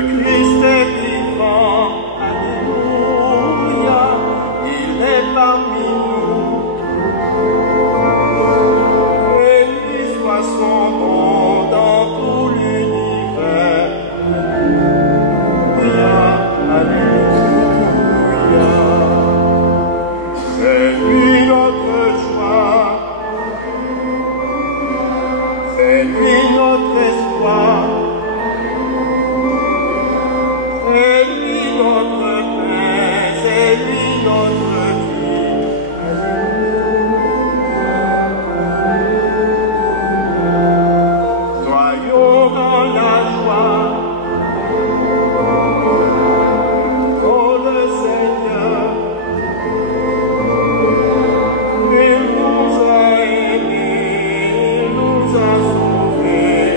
Christ est vivant, alléluia, il est parmi nous. Béni soit son nom dans tout l'univers. Alléluia, alléluia. C'est lui notre joie, c'est lui notre espoir. C'est lui notre paix, c'est lui notre vie. Soyons dans la joie, oh le Seigneur, il nous a aimés, il nous a sauvés.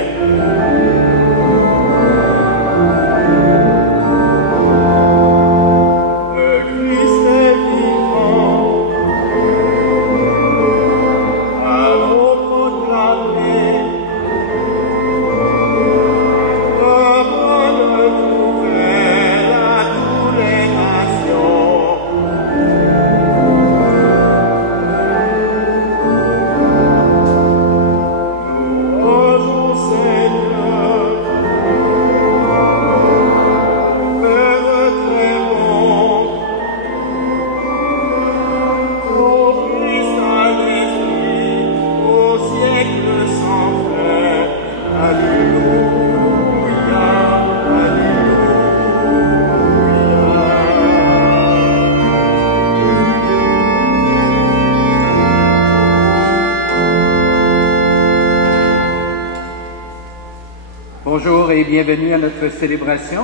Bonjour et bienvenue à notre célébration.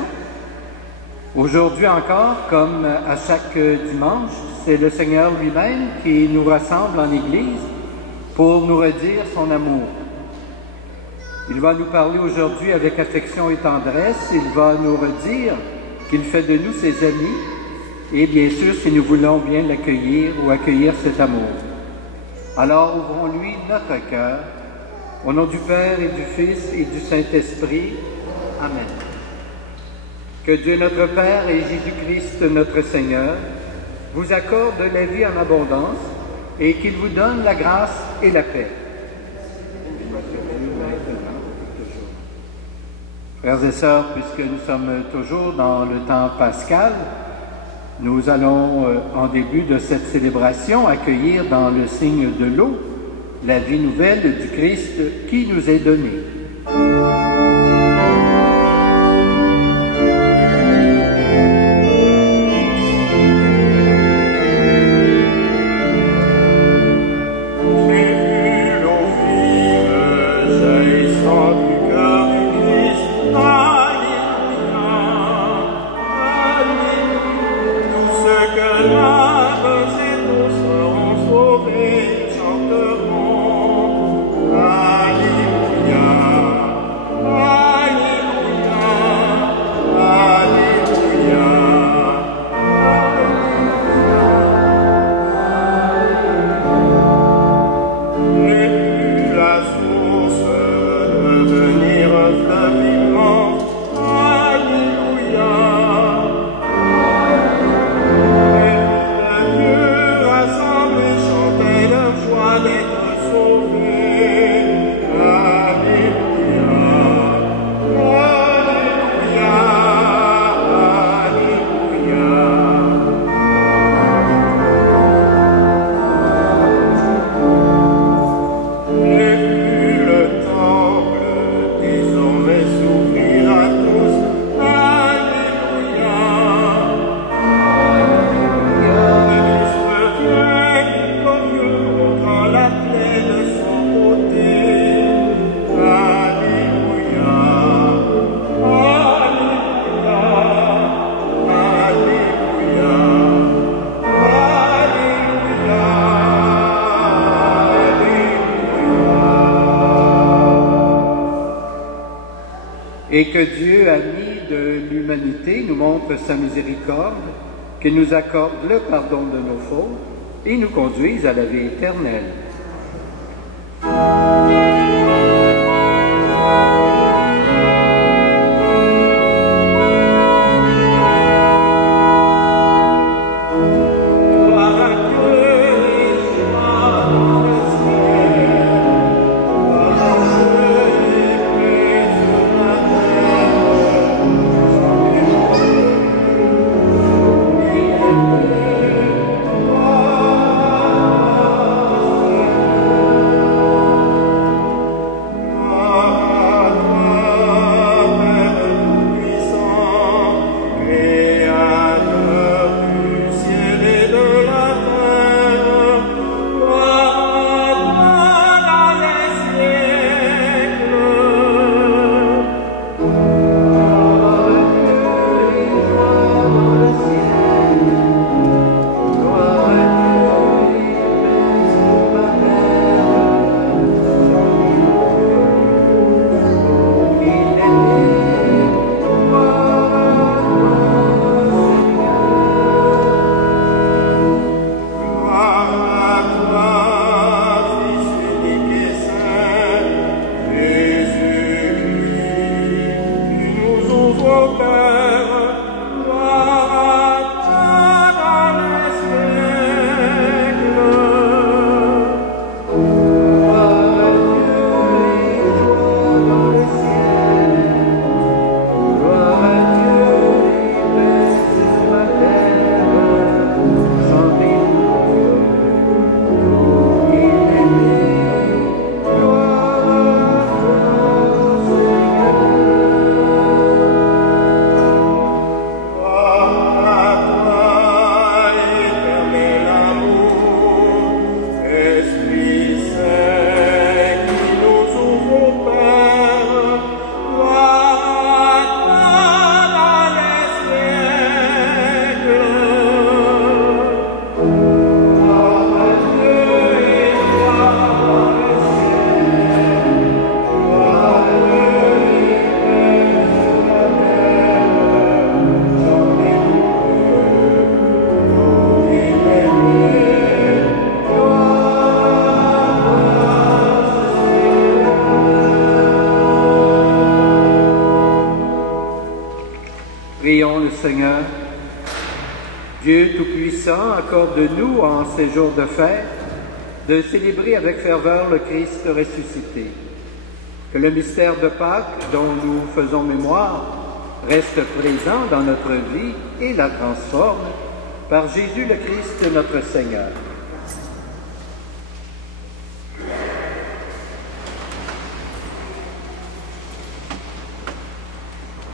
Aujourd'hui encore, comme à chaque dimanche, c'est le Seigneur lui-même qui nous rassemble en Église pour nous redire son amour. Il va nous parler aujourd'hui avec affection et tendresse. Il va nous redire qu'il fait de nous ses amis et bien sûr si nous voulons bien l'accueillir ou accueillir cet amour. Alors ouvrons-lui notre cœur. Au nom du Père et du Fils et du Saint-Esprit. Amen. Que Dieu notre Père et Jésus-Christ notre Seigneur vous accorde la vie en abondance et qu'il vous donne la grâce et la paix. Frères et sœurs, puisque nous sommes toujours dans le temps pascal, nous allons, en début de cette célébration, accueillir dans le signe de l'eau la vie nouvelle du Christ qui nous est donnée. Et que Dieu, ami de l'humanité, nous montre sa miséricorde, qu'il nous accorde le pardon de nos fautes et nous conduise à la vie éternelle. Prions le Seigneur. Dieu Tout-Puissant, accorde-nous en ces jours de fête de célébrer avec ferveur le Christ ressuscité. Que le mystère de Pâques dont nous faisons mémoire reste présent dans notre vie et la transforme par Jésus le Christ notre Seigneur.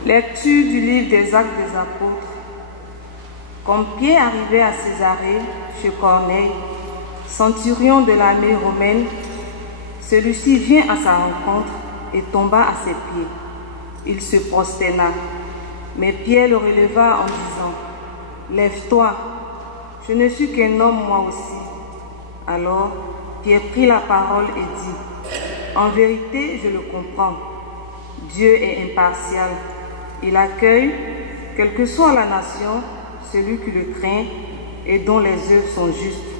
Lecture du livre des Actes des Apôtres. Comme Pierre arrivait à Césarée, chez Corneille, centurion de l'armée romaine, celui-ci vint à sa rencontre et tomba à ses pieds. Il se prosterna, mais Pierre le releva en disant « Lève-toi, je ne suis qu'un homme moi aussi. » Alors Pierre prit la parole et dit « En vérité, je le comprends. Dieu est impartial. Il accueille, quelle que soit la nation, celui qui le craint et dont les œuvres sont justes. »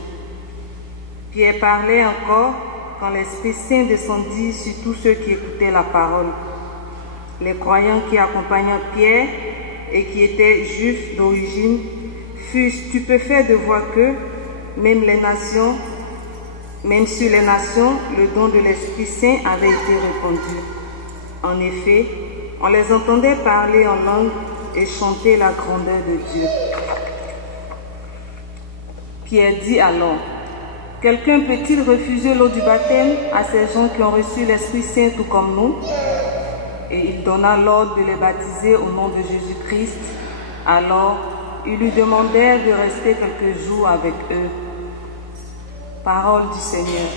Pierre parlait encore quand l'Esprit Saint descendit sur tous ceux qui écoutaient la parole. Les croyants qui accompagnaient Pierre et qui étaient juifs d'origine furent stupéfaits de voir que, même sur les nations, le don de l'Esprit Saint avait été répandu. En effet, on les entendait parler en langue et chanter la grandeur de Dieu. Pierre dit alors, « Quelqu'un peut-il refuser l'eau du baptême à ces gens qui ont reçu l'Esprit Saint tout comme nous ?» Et il donna l'ordre de les baptiser au nom de Jésus-Christ. Alors, ils lui demandèrent de rester quelques jours avec eux. Parole du Seigneur.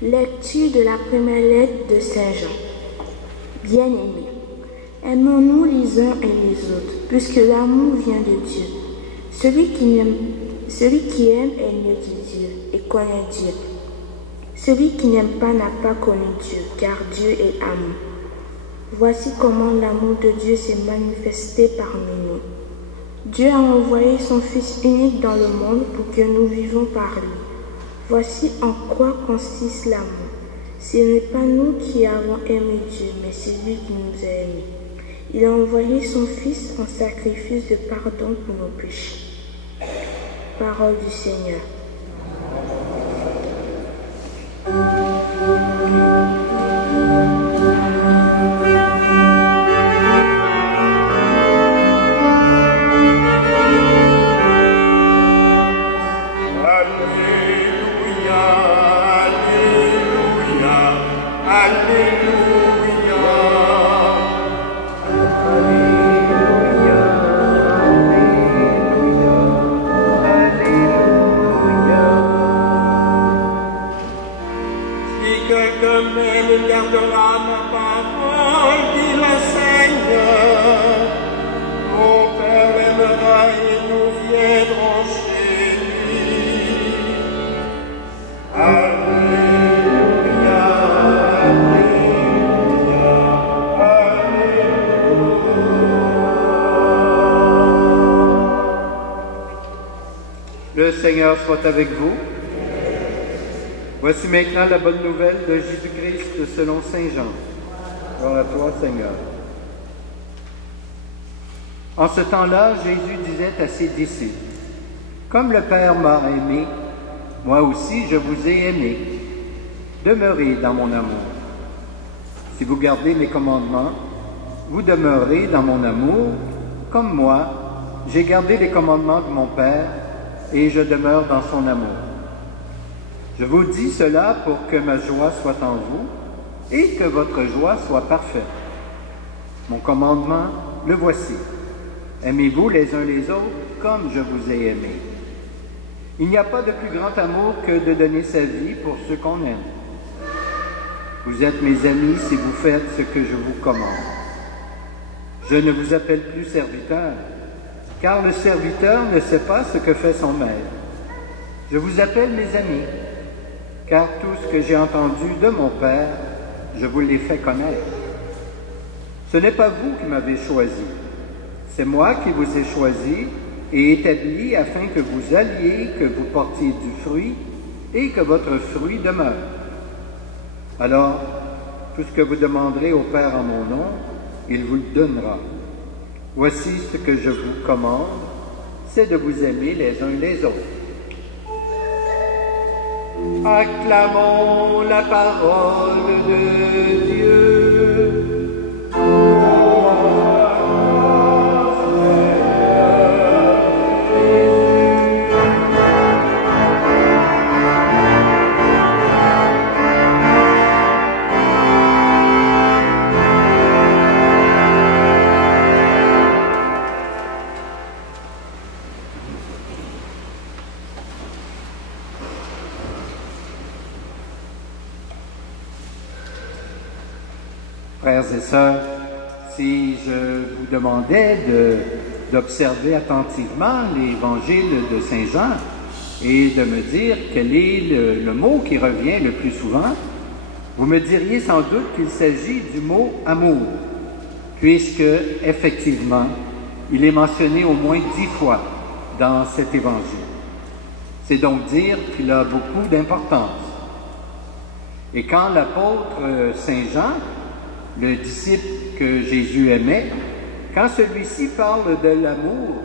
Lecture de la première lettre de Saint Jean. Bien-aimés, aimons-nous les uns et les autres, puisque l'amour vient de Dieu. Celui qui aime est né de Dieu et connaît Dieu. Celui qui n'aime pas n'a pas connu Dieu, car Dieu est amour. Voici comment l'amour de Dieu s'est manifesté parmi nous. Dieu a envoyé son Fils unique dans le monde pour que nous vivions par lui. Voici en quoi consiste l'amour. Ce n'est pas nous qui avons aimé Dieu, mais c'est lui qui nous a aimés. Il a envoyé son Fils en sacrifice de pardon pour nos péchés. Parole du Seigneur. Gardera ma parole, dit le Seigneur. Mon Père aimera et nous viendrons chez lui. Alléluia, Alléluia, Alléluia. Le Seigneur soit avec vous. Voici maintenant la bonne nouvelle de Jésus-Christ selon Saint Jean. Gloire à toi, Seigneur. En ce temps-là, Jésus disait à ses disciples, « Comme le Père m'a aimé, moi aussi je vous ai aimé. Demeurez dans mon amour. Si vous gardez mes commandements, vous demeurez dans mon amour, comme moi, j'ai gardé les commandements de mon Père et je demeure dans son amour. Je vous dis cela pour que ma joie soit en vous et que votre joie soit parfaite. Mon commandement, le voici. Aimez-vous les uns les autres comme je vous ai aimé. Il n'y a pas de plus grand amour que de donner sa vie pour ceux qu'on aime. Vous êtes mes amis si vous faites ce que je vous commande. Je ne vous appelle plus serviteur, car le serviteur ne sait pas ce que fait son maître. Je vous appelle mes amis, car tout ce que j'ai entendu de mon Père, je vous l'ai fait connaître. Ce n'est pas vous qui m'avez choisi, c'est moi qui vous ai choisi et établi afin que vous alliez, que vous portiez du fruit et que votre fruit demeure. Alors, tout ce que vous demanderez au Père en mon nom, il vous le donnera. Voici ce que je vous commande, c'est de vous aimer les uns les autres. Acclamons la parole de Dieu. Frères et sœurs, si je vous demandais d'observer attentivement l'évangile de Saint Jean et de me dire quel est le mot qui revient le plus souvent, vous me diriez sans doute qu'il s'agit du mot « amour », puisque, effectivement, il est mentionné au moins 10 fois dans cet évangile. C'est donc dire qu'il a beaucoup d'importance. Et quand l'apôtre Saint Jean, le disciple que Jésus aimait, quand celui-ci parle de l'amour,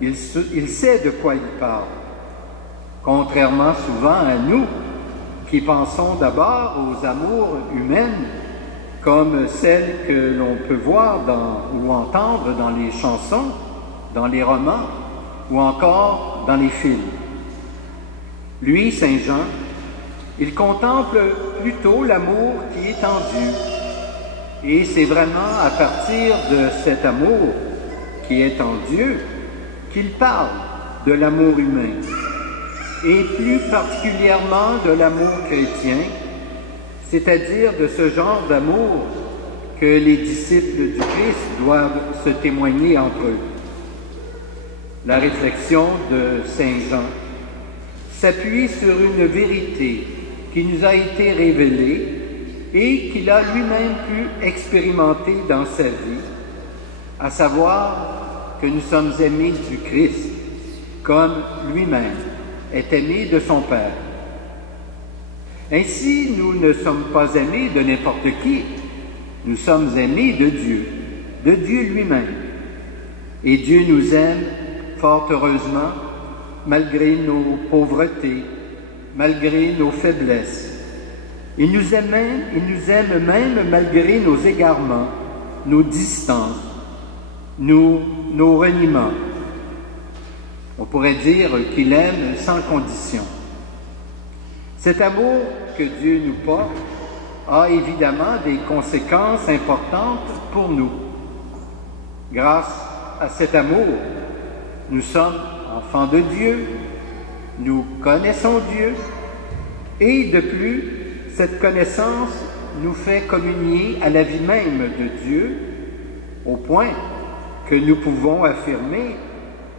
il sait de quoi il parle. Contrairement souvent à nous, qui pensons d'abord aux amours humaines, comme celles que l'on peut voir ou entendre dans les chansons, dans les romans, ou encore dans les films. Lui, Saint Jean, il contemple plutôt l'amour qui est en Dieu. Et c'est vraiment à partir de cet amour qui est en Dieu qu'il parle de l'amour humain, et plus particulièrement de l'amour chrétien, c'est-à-dire de ce genre d'amour que les disciples du Christ doivent se témoigner entre eux. La réflexion de Saint Jean s'appuie sur une vérité qui nous a été révélée et qu'il a lui-même pu expérimenter dans sa vie, à savoir que nous sommes aimés du Christ, comme lui-même est aimé de son Père. Ainsi, nous ne sommes pas aimés de n'importe qui, nous sommes aimés de Dieu lui-même. Et Dieu nous aime fort heureusement, malgré nos pauvretés, malgré nos faiblesses. Il nous aime même malgré nos égarements, nos distances, nos reniements. On pourrait dire qu'il aime sans condition. Cet amour que Dieu nous porte a évidemment des conséquences importantes pour nous. Grâce à cet amour, nous sommes enfants de Dieu, nous connaissons Dieu, et de plus, cette connaissance nous fait communier à la vie même de Dieu, au point que nous pouvons affirmer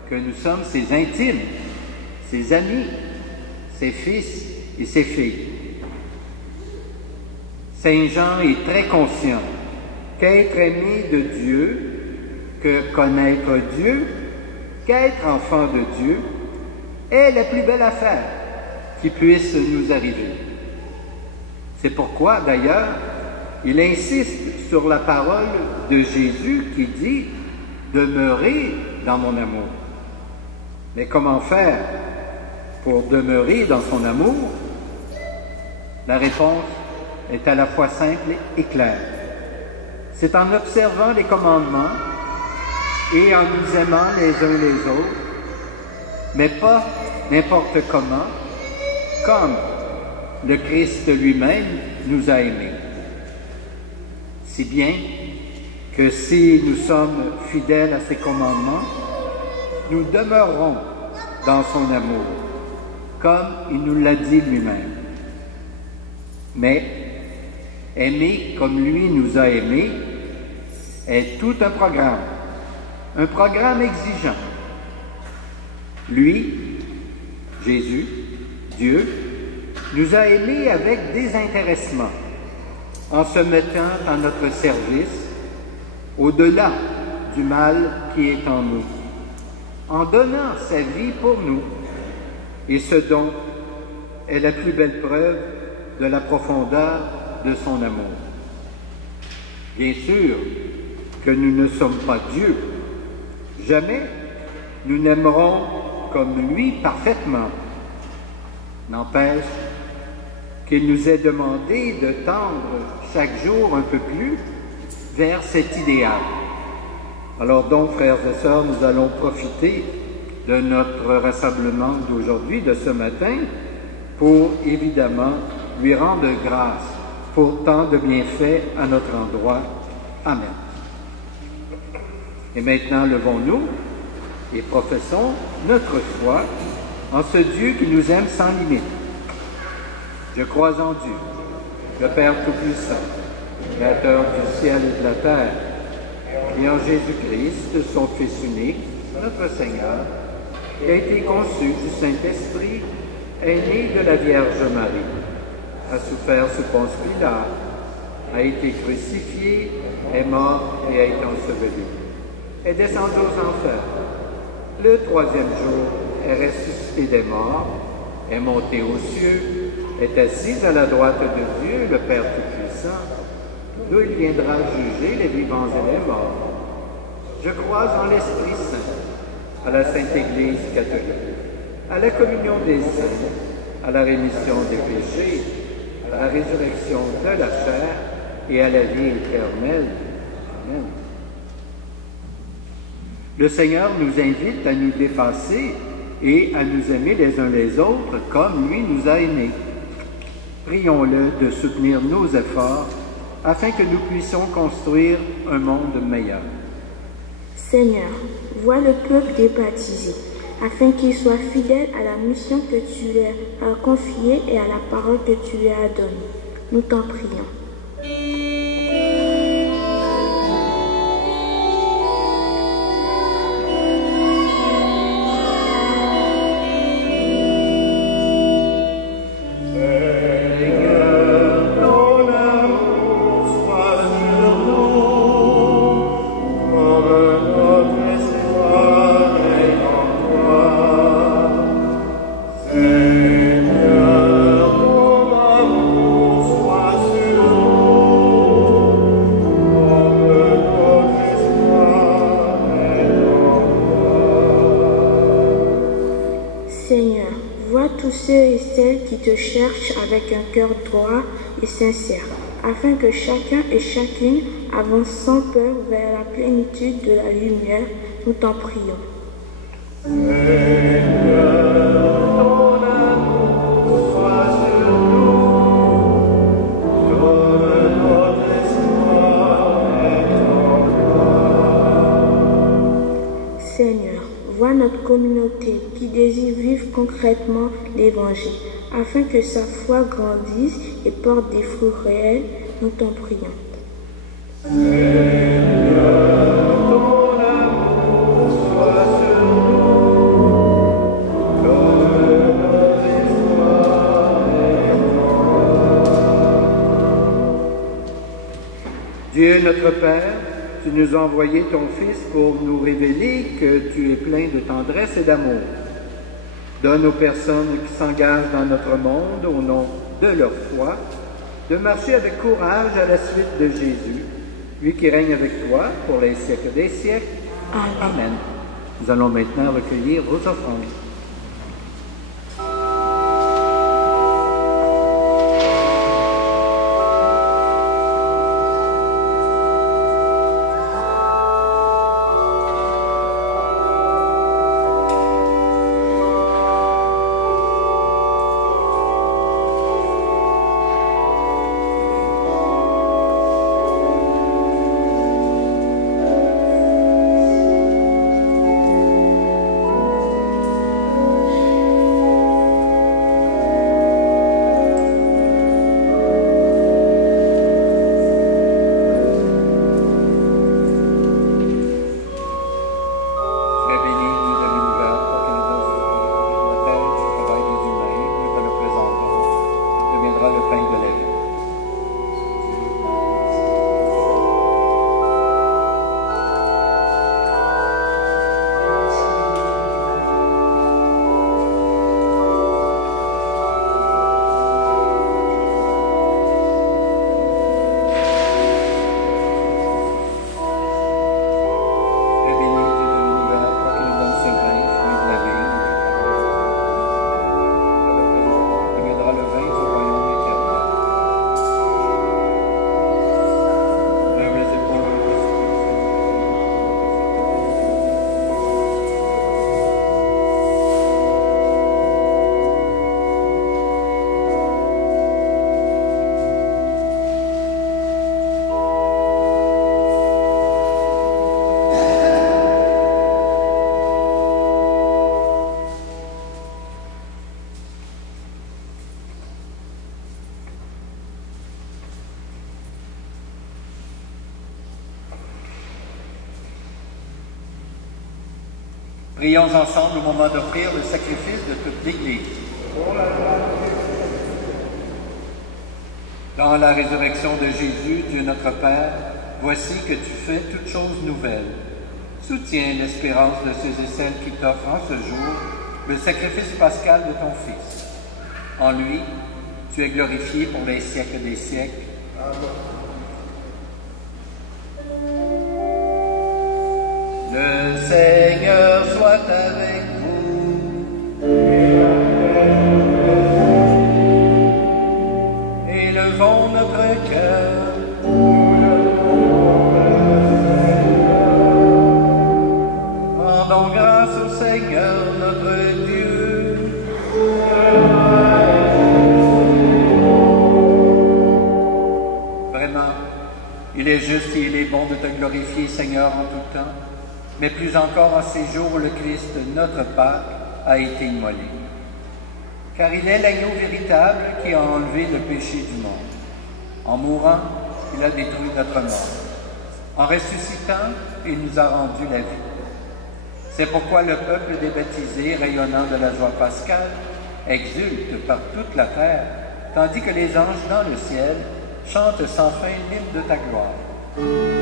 que nous sommes ses intimes, ses amis, ses fils et ses filles. Saint Jean est très conscient qu'être aimé de Dieu, que connaître Dieu, qu'être enfant de Dieu est la plus belle affaire qui puisse nous arriver. C'est pourquoi, d'ailleurs, il insiste sur la parole de Jésus qui dit « Demeurez dans mon amour ». Mais comment faire pour demeurer dans son amour? La réponse est à la fois simple et claire. C'est en observant les commandements et en nous aimant les uns les autres, mais pas n'importe comment, comme le Christ lui-même nous a aimés. Si bien que si nous sommes fidèles à ses commandements, nous demeurerons dans son amour, comme il nous l'a dit lui-même. Mais aimer comme lui nous a aimés est tout un programme exigeant. Lui, Jésus, Dieu, nous a aimés avec désintéressement, en se mettant à notre service, au-delà du mal qui est en nous, en donnant sa vie pour nous. Et ce don est la plus belle preuve de la profondeur de son amour. Bien sûr que nous ne sommes pas Dieu. Jamais nous n'aimerons comme lui parfaitement. N'empêche qu'il nous est demandé de tendre chaque jour un peu plus vers cet idéal. Alors donc, frères et sœurs, nous allons profiter de notre rassemblement d'aujourd'hui, de ce matin, pour évidemment lui rendre grâce pour tant de bienfaits à notre endroit. Amen. Et maintenant, levons-nous et professons notre foi en ce Dieu qui nous aime sans limite. Je crois en Dieu, le Père Tout-Puissant, Créateur du ciel et de la terre, et en Jésus-Christ, son Fils unique, notre Seigneur, qui a été conçu du Saint-Esprit, est né de la Vierge Marie, a souffert sous Ponce Pilate, a été crucifié, est mort et a été enseveli, est descendu aux enfers. Le troisième jour est ressuscité des morts, est monté aux cieux, est assis à la droite de Dieu, le Père Tout-Puissant, d'où il viendra juger les vivants et les morts. Je crois en l'Esprit Saint, à la Sainte Église catholique, à la communion des saints, à la rémission des péchés, à la résurrection de la chair et à la vie éternelle. Amen. Le Seigneur nous invite à nous dépasser et à nous aimer les uns les autres comme lui nous a aimés. Prions-le de soutenir nos efforts afin que nous puissions construire un monde meilleur. Seigneur, vois le peuple débaptisé, afin qu'il soit fidèle à la mission que tu lui as confiée et à la parole que tu lui as donnée. Nous t'en prions. Seigneur, ton amour celles qui te cherchent avec un cœur droit et sincère, afin que chacun et chacune avance sans peur vers la plénitude de la lumière. Nous t'en prions. Seigneur, vois notre communauté qui désire vivre concrètement l'Évangile, afin que sa foi grandisse et porte des fruits réels. Nous t'en prions. Dieu notre Père, tu nous as envoyé ton Fils pour nous révéler que tu es plein de tendresse et d'amour. Donne aux personnes qui s'engagent dans notre monde au nom de leur foi de marcher avec courage à la suite de Jésus, lui qui règne avec toi pour les siècles des siècles. Amen. Nous allons maintenant recueillir vos offrandes. Prions ensemble au moment d'offrir le sacrifice de toute l'Église. Dans la résurrection de Jésus, Dieu notre Père, voici que tu fais toutes choses nouvelles. Soutiens l'espérance de ceux et celles qui t'offrent en ce jour le sacrifice pascal de ton Fils. En lui, tu es glorifié pour les siècles des siècles. Le Seigneur soit avec vous. Élevons notre cœur. Rendons grâce au Seigneur notre Dieu. Vraiment, il est juste et il est bon de te glorifier, Seigneur, en tout temps. Mais plus encore en ces jours où le Christ, notre Pâque, a été immolé. Car il est l'agneau véritable qui a enlevé le péché du monde. En mourant, il a détruit notre mort. En ressuscitant, il nous a rendu la vie. C'est pourquoi le peuple des baptisés, rayonnant de la joie pascale, exulte par toute la terre, tandis que les anges dans le ciel chantent sans fin l'hymne de ta gloire. Oh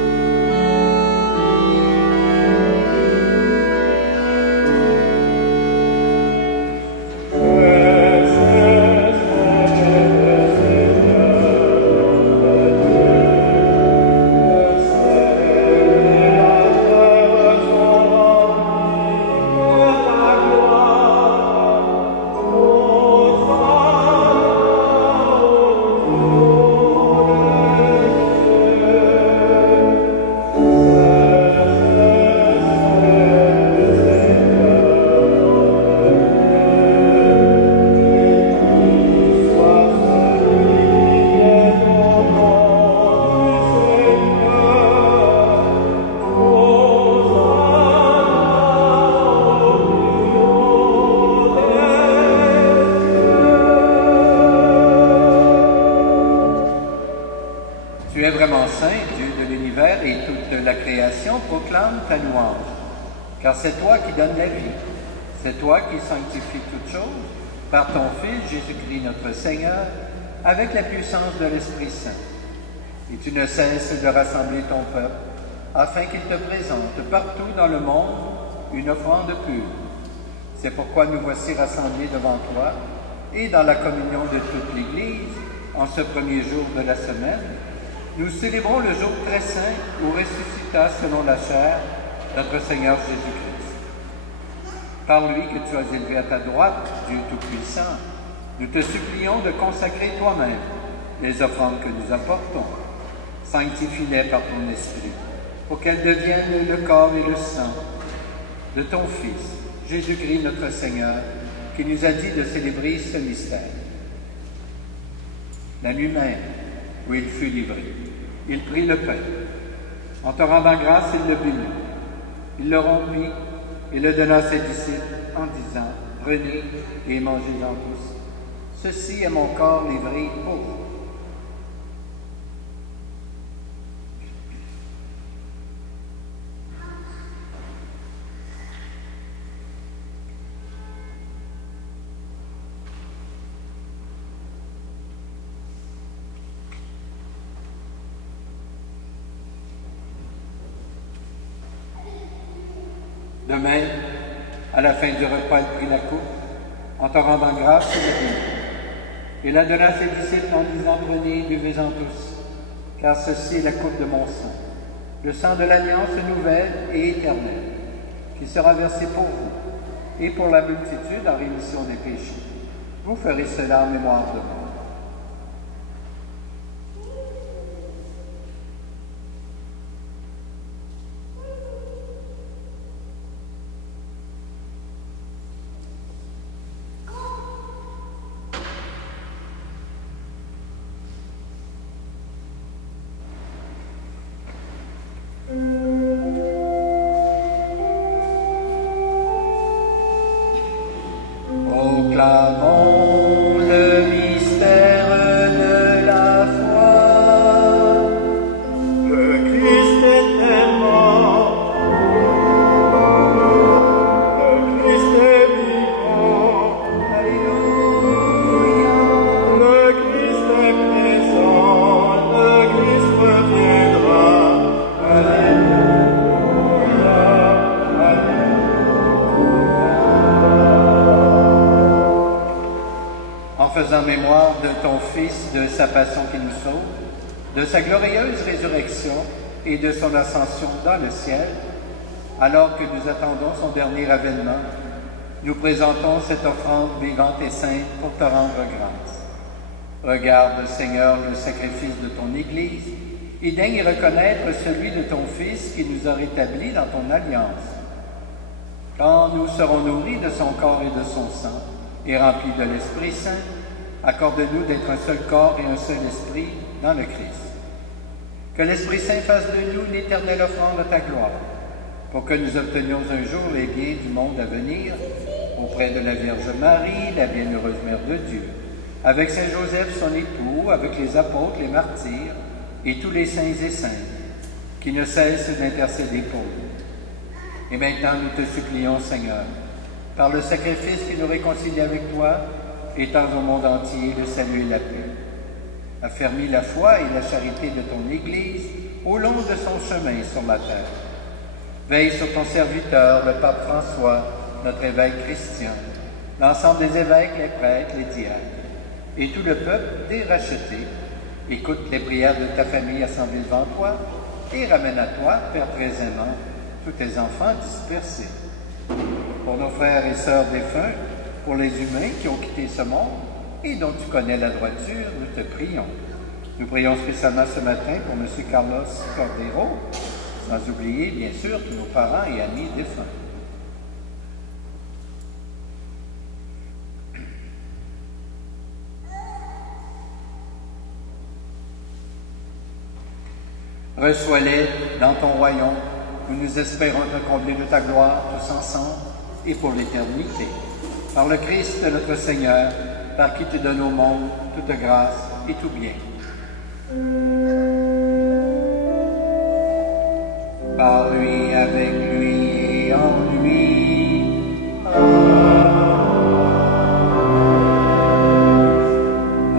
es vraiment saint, Dieu de l'univers, et toute la création proclame ta louange. Car c'est toi qui donnes la vie, c'est toi qui sanctifies toutes choses, par ton Fils Jésus-Christ notre Seigneur, avec la puissance de l'Esprit Saint. Et tu ne cesses de rassembler ton peuple, afin qu'il te présente partout dans le monde une offrande pure. C'est pourquoi nous voici rassemblés devant toi, et dans la communion de toute l'Église, en ce premier jour de la semaine, nous célébrons le jour très saint où ressuscita selon la chair notre Seigneur Jésus-Christ. Par lui que tu as élevé à ta droite, Dieu Tout-Puissant, nous te supplions de consacrer toi-même les offrandes que nous apportons. Sanctifie-les par ton Esprit, pour qu'elles deviennent le corps et le sang de ton Fils, Jésus-Christ notre Seigneur, qui nous a dit de célébrer ce mystère. La nuit même où il fut livré, il prit le pain. En te rendant grâce, il le bénit. Il le rompit et le donna à ses disciples en disant, « Prenez et mangez-en tous. Ceci est mon corps livré pour vous. » De même, à la fin du repas, il prit la coupe, en te rendant grâce, il la bénit. Il la donna à ses disciples en disant, « Prenez, buvez-en tous, car ceci est la coupe de mon sang, le sang de l'alliance nouvelle et éternelle, qui sera versé pour vous et pour la multitude en rémission des péchés. Vous ferez cela en mémoire de moi. » Proclamons le mystère de la foi. Le Christ est mort, le Christ est vivant, Alléluia. le Christ est présent, le Christ reviendra. Alléluia, En faisant mémoire de ton Fils, de sa passion qui nous sauve, de sa glorieuse résurrection et de son ascension dans le ciel, alors que nous attendons son dernier avènement, nous présentons cette offrande vivante et sainte pour te rendre grâce. Regarde, Seigneur, le sacrifice de ton Église et daigne reconnaître celui de ton Fils qui nous a rétablis dans ton alliance. Quand nous serons nourris de son corps et de son sang et remplis de l'Esprit Saint, accorde-nous d'être un seul corps et un seul esprit dans le Christ. Que l'Esprit Saint fasse de nous l'éternelle offrande de ta gloire, pour que nous obtenions un jour les biens du monde à venir, auprès de la Vierge Marie, la bienheureuse Mère de Dieu, avec Saint Joseph, son époux, avec les apôtres, les martyrs, et tous les saints et saintes, qui ne cessent d'intercéder pour nous. Et maintenant, nous te supplions, Seigneur, par le sacrifice qui nous réconcilie avec toi, étends au monde entier le salut et la paix. Affermis la foi et la charité de ton Église au long de son chemin sur la terre. Veille sur ton serviteur, le pape François, notre évêque Christian, l'ensemble des évêques, les prêtres, les diacres, et tout le peuple déracheté. Écoute les prières de ta famille assemblée devant toi et ramène à toi, Père très aimant, tous tes enfants dispersés. Pour nos frères et sœurs défunts, pour les humains qui ont quitté ce monde et dont tu connais la droiture, nous te prions. Nous prions spécialement ce matin pour M. Carlos Cordero, sans oublier, bien sûr, tous nos parents et amis défunts. Reçois-les dans ton royaume, où nous espérons te combler de ta gloire tous ensemble et pour l'éternité. Par le Christ notre Seigneur, par qui tu donnes au monde toute grâce et tout bien. par lui, avec lui et en lui.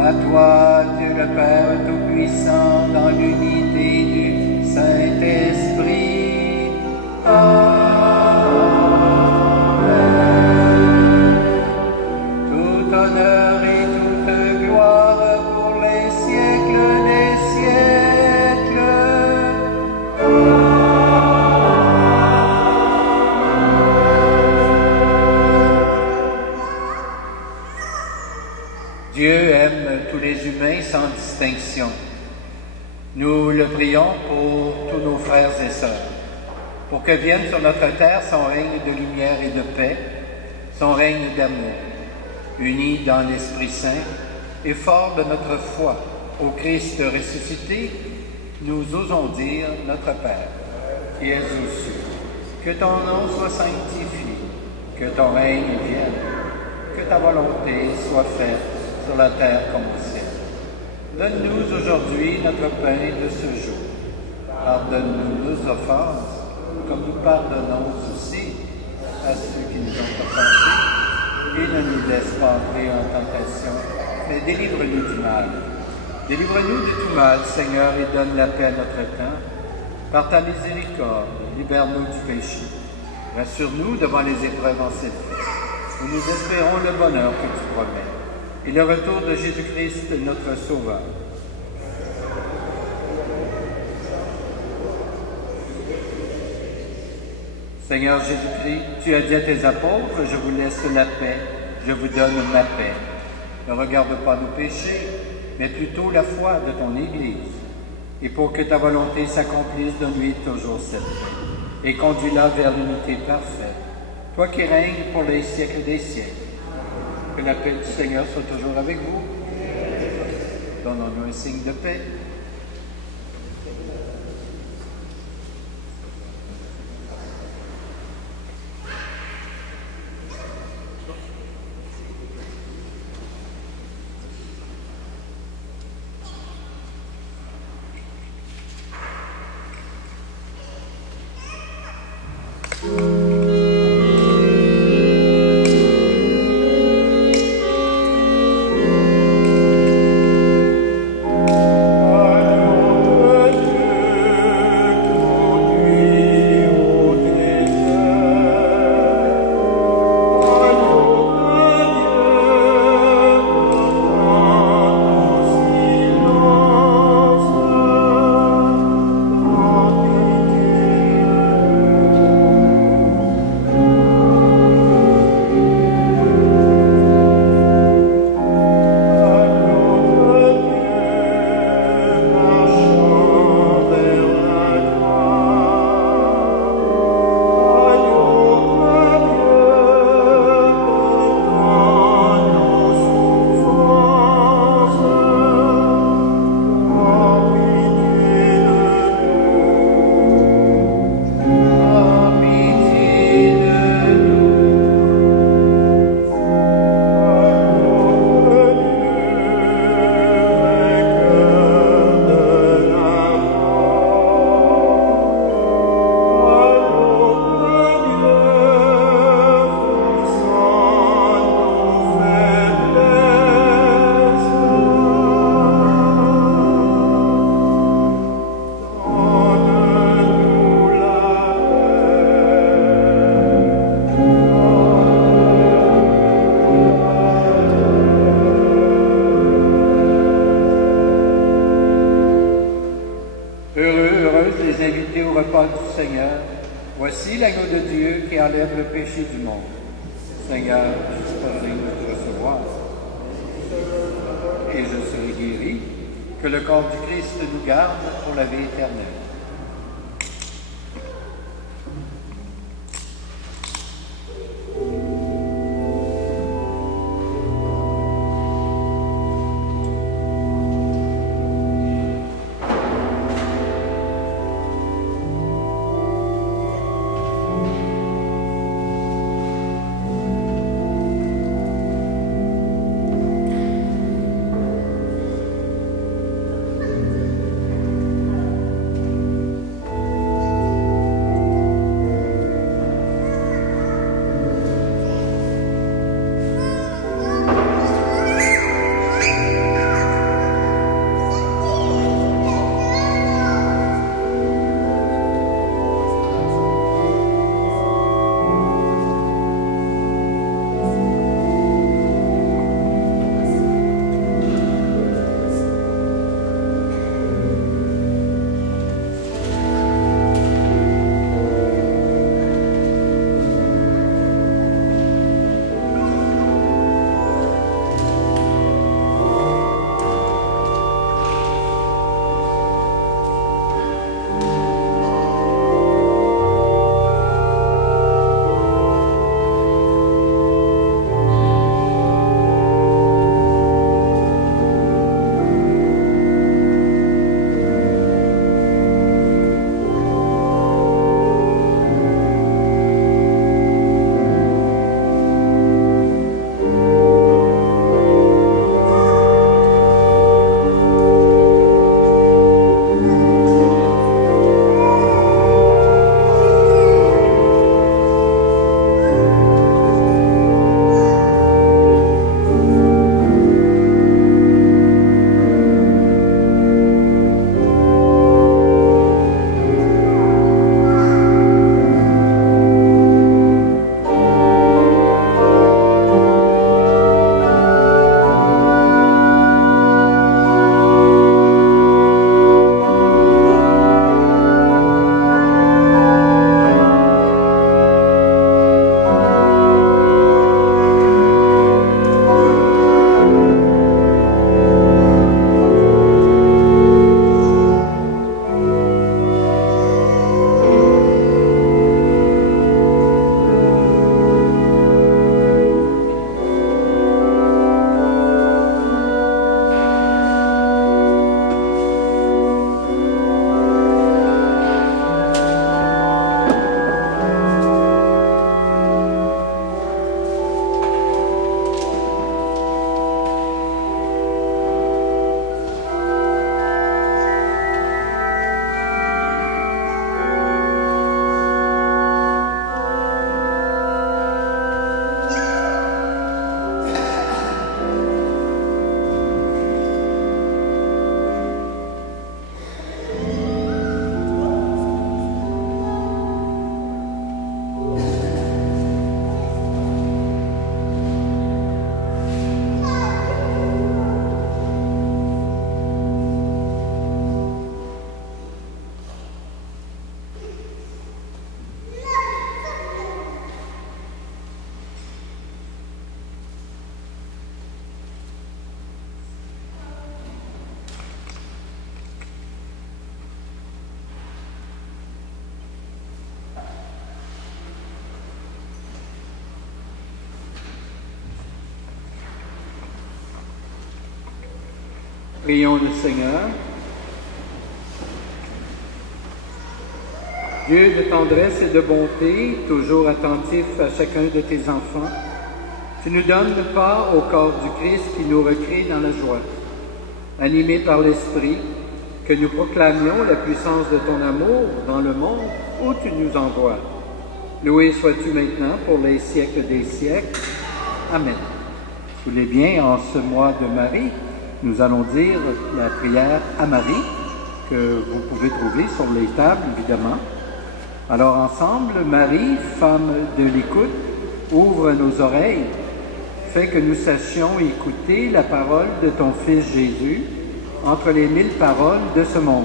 À toi, Dieu le Père Tout-Puissant, dans l'unité du Saint-Esprit. Amen. Tout honneur et toute gloire pour les siècles des siècles. Dieu aime tous les humains sans distinction. Nous le prions pour tous nos frères et sœurs, pour que vienne sur notre terre son règne de lumière et de paix, son règne d'amour, unis dans l'Esprit Saint et forts de notre foi au Christ ressuscité, nous osons dire notre Père, qui es aux cieux, que ton nom soit sanctifié, que ton règne vienne, que ta volonté soit faite sur la terre comme au ciel. Donne-nous aujourd'hui notre pain de ce jour. Pardonne-nous nos offenses, comme nous pardonnons aussi à ceux qui nous ont offensés. Et ne nous laisse pas entrer en tentation, mais délivre-nous du mal. Délivre-nous de tout mal, Seigneur, et donne la paix à notre temps. Par ta miséricorde, libère-nous du péché. Rassure-nous devant les épreuves en cette vie, où nous espérons le bonheur que tu promets et le retour de Jésus-Christ, notre Sauveur. Seigneur Jésus-Christ, tu as dit à tes apôtres, je vous laisse la paix, je vous donne ma paix. Ne regarde pas nos péchés, mais plutôt la foi de ton Église. Et pour que ta volonté s'accomplisse, donne-lui toujours cette paix, et conduis-la vers l'unité parfaite, toi qui règnes pour les siècles des siècles. Que la paix du Seigneur soit toujours avec vous. Donnons-nous un signe de paix. Voici l'agneau de Dieu qui enlève le péché du monde. Seigneur, je suis pas digne de te recevoir. Et je serai guéri. Que le corps du Christ nous garde pour la vie éternelle. Prions le Seigneur. Dieu de tendresse et de bonté, toujours attentif à chacun de tes enfants, tu nous donnes part au corps du Christ qui nous recrée dans la joie. Animés par l'Esprit, que nous proclamions la puissance de ton amour dans le monde où tu nous envoies. Loué sois-tu maintenant pour les siècles des siècles. Amen. Si vous voulez bien, en ce mois de Marie, nous allons dire la prière à Marie, que vous pouvez trouver sur les tables, évidemment. Alors ensemble, Marie, femme de l'écoute, ouvre nos oreilles, fais que nous sachions écouter la parole de ton Fils Jésus entre les 1000 paroles de ce monde.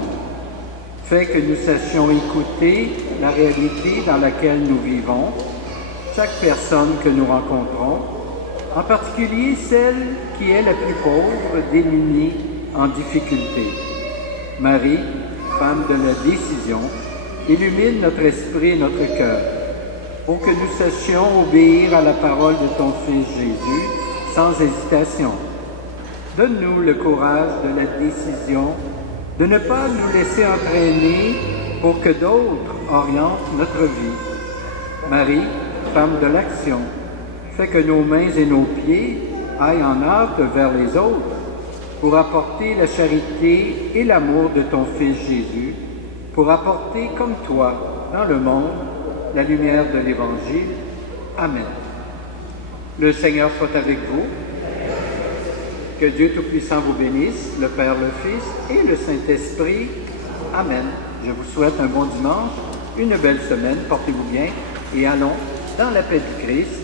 Fais que nous sachions écouter la réalité dans laquelle nous vivons, chaque personne que nous rencontrons, en particulier celle qui est la plus pauvre, démunie, en difficulté. Marie, femme de la décision, illumine notre esprit et notre cœur, pour que nous sachions obéir à la parole de ton Fils Jésus sans hésitation. Donne-nous le courage de la décision, de ne pas nous laisser entraîner pour que d'autres orientent notre vie. Marie, femme de l'action, fais que nos mains et nos pieds aillent en hâte vers les autres pour apporter la charité et l'amour de ton Fils Jésus, pour apporter comme toi dans le monde la lumière de l'Évangile. Amen. Le Seigneur soit avec vous. Que Dieu Tout-Puissant vous bénisse, le Père, le Fils et le Saint-Esprit. Amen. Je vous souhaite un bon dimanche, une belle semaine, portez-vous bien et allons dans la paix du Christ.